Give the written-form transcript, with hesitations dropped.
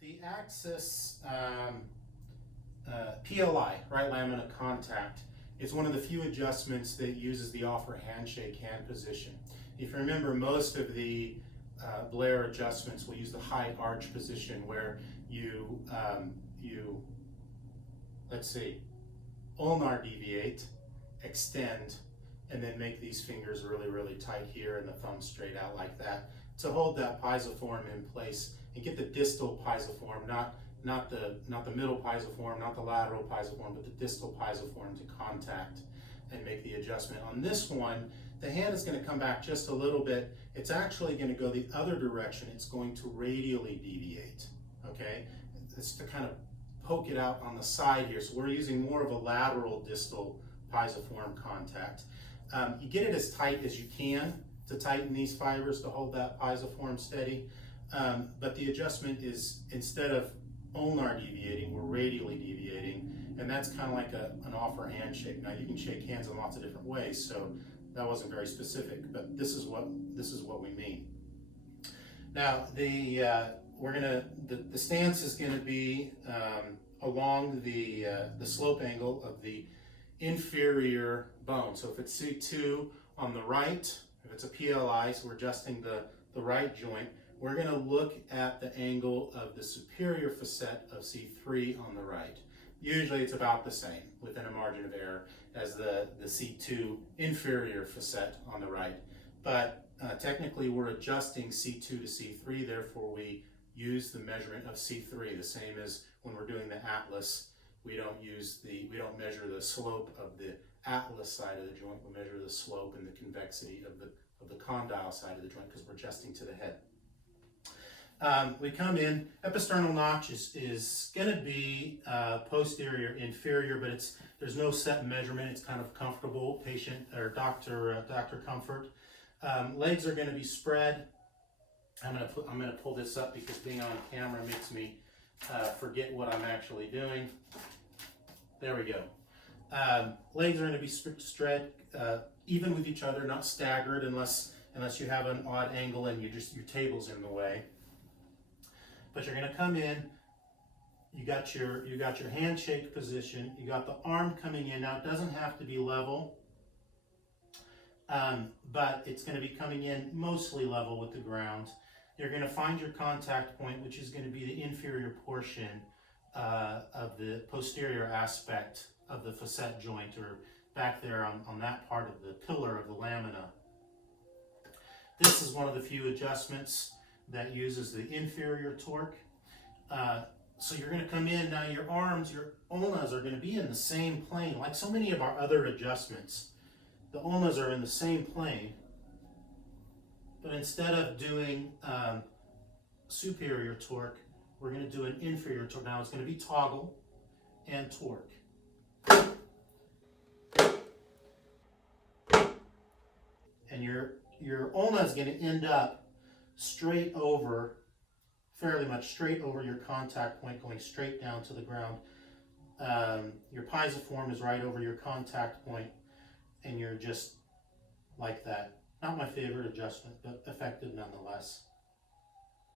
The axis PLI, right lamina contact, is one of the few adjustments that uses the offer handshake hand position. If you remember, most of the Blair adjustments will use the high arch position where you let's see, ulnar deviate, extend, and then make these fingers really, really tight here and the thumb straight out like that to hold that piezoform in place and get the distal piezoform, not the middle piezoform, not the lateral piezoform, but the distal piezoform to contact and make the adjustment. On this one, the hand is going to come back just a little bit. It's actually going to go the other direction. It's going to radially deviate, okay? It's to kind of poke it out on the side here. So we're using more of a lateral distal piezoform contact. You get it as tight as you can to tighten these fibers to hold that piezoform steady. But the adjustment is, instead of ulnar deviating, we're radially deviating, and that's kind of like an offer handshake. Now you can shake hands in lots of different ways, so that wasn't very specific, but this is what we mean. Now the stance is going to be along the slope angle of the inferior bone. So if it's C2 on the right, if it's a PLI, so we're adjusting the right joint, we're going to look at the angle of the superior facet of C3 on the right. Usually it's about the same, within a margin of error, as the C2 inferior facet on the right. But technically we're adjusting C2 to C3, therefore we use the measurement of C3, the same as when we're doing the atlas. We don't measure the slope of the atlas side of the joint, we measure the slope and the convexity of the condyle side of the joint because we're adjusting to the head. We come in, episternal notch is going to be posterior, inferior, but there's no set measurement. It's kind of comfortable, patient or doctor comfort. Legs are going to be spread. I'm going to pull this up because being on camera makes me forget what I'm actually doing. There we go. Legs are going to be spread even with each other, not staggered unless you have an odd angle and your table's in the way. But you're going to come in, you got your handshake position, you got the arm coming in. Now it doesn't have to be level, but it's going to be coming in mostly level with the ground. You're going to find your contact point, which is going to be the inferior portion of the posterior aspect of the facet joint, or back there on that part of the pillar of the lamina. This is one of the few adjustments that uses the inferior torque. So you're going to come in, now your arms, your ulnas are going to be in the same plane, like so many of our other adjustments. The ulnas are in the same plane, but instead of doing superior torque, we're going to do an inferior torque. Now it's going to be toggle and torque. And your ulna is going to end up straight over, fairly much straight over your contact point, going straight down to the ground. Your piezoform is right over your contact point, and you're just like that. Not my favorite adjustment, but effective nonetheless.